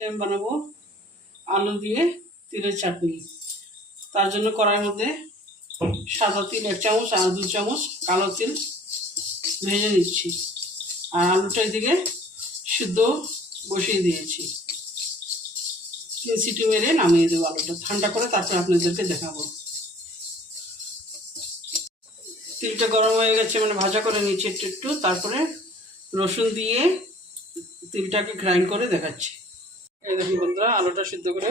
আমি বানাবো আলু দিয়ে তিলের চাটনি। তার জন্য কড়াইয়ের মধ্যে সাদা তিল 1 চামচ আর 2 চামচ কালো তিল ভেজে নিচ্ছি। আর আলুটা এদিকে সিদ্ধ বসিয়ে দিয়েছি। 3 সিটি মেরে নামিয়ে দেবো। আলুটা ঠান্ডা করে তারপরে আপনাদেরকে দেখাবো। তিলটা গরম হয়ে গেছে, মানে ভাজা করে নিচ্ছি একটু। তারপরে রসুন দিয়ে তিলটাকে গ্রাইন্ড করে দেখাচ্ছি। এই দেখুন বন্ধুরা, আলুটা সিদ্ধ করে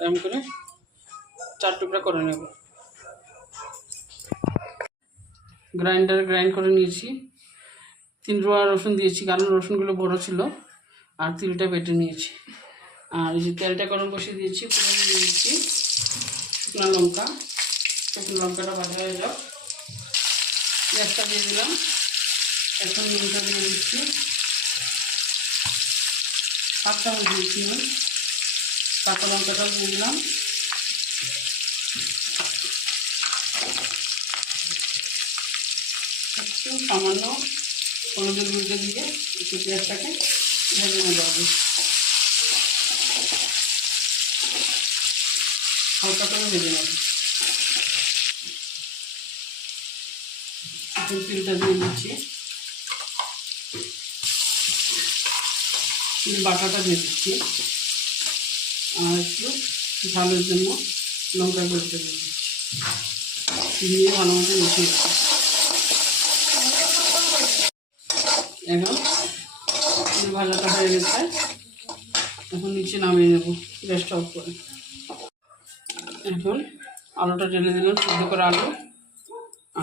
এরকম করে 4 টুকরা করে নেব। গ্রাইন্ড করে নিয়েছি। 3 রোয়া রসুন দিয়েছি, কারণ রসুনগুলো বড় ছিল। আর তিলটা বেটে নিয়েছি। আর এই যে তেলটা গরম বসিয়ে দিয়েছি, ফোড়ন দিয়েছি শুকনো লঙ্কা। শুকনো লঙ্কাটা ভাজা হয়ে যাও, পেঁয়াজটা দিয়ে দিলাম। এখন নুনটা দিয়ে দিচ্ছি, 7 চামচ দিয়েছি নুন। কাঁচা লঙ্কাটা দিয়ে দিলাম। একটু সামান্য হলুদের গুঁড়ো দিয়ে একটু পেঁয়াজটাকে ভেজে নেওয়া হবে। হালকা করে ভেজে নেব। এখন তিলটা দিয়ে দিচ্ছি, তিল বাটাটা দিয়ে দিচ্ছি। আর একটু ঝালের জন্য লঙ্কা গুঁড়োটা দিয়ে দিচ্ছি। দিয়ে ভালো মতো মিশিয়ে দেবো। এখন তিল ভাজাটা হয়ে গেছে, এখন নিচে নামিয়ে নেব গ্যাসটা অফ করে। এখন আলুটা ঢেলে দিলাম, সিদ্ধ করে আলু।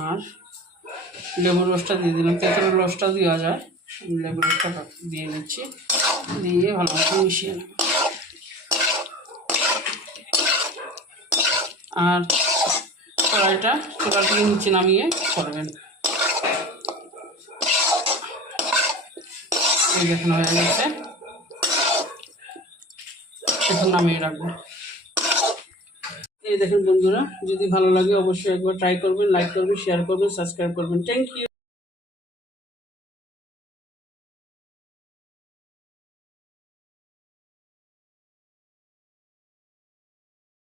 আর লেবুর রসটা দিয়ে দিলাম। তেঁতুলের রসটা দেওয়া যায়, লেবুর রসটা দিয়ে নিচ্ছি। দিয়ে ভালো মতো মিশিয়ে নেব। আর কড়াইটা চুলা থেকে নিচে নামিয়ে করবেন। এই দেখুন হয়ে গেছে, এখন নামিয়ে রাখবো। এই দেখুন বন্ধুরা, যদি ভালো লাগে অবশ্যই একবার ট্রাই করবেন, লাইক করবেন, শেয়ার করবেন, সাবস্ক্রাইব করবেন। Thank you.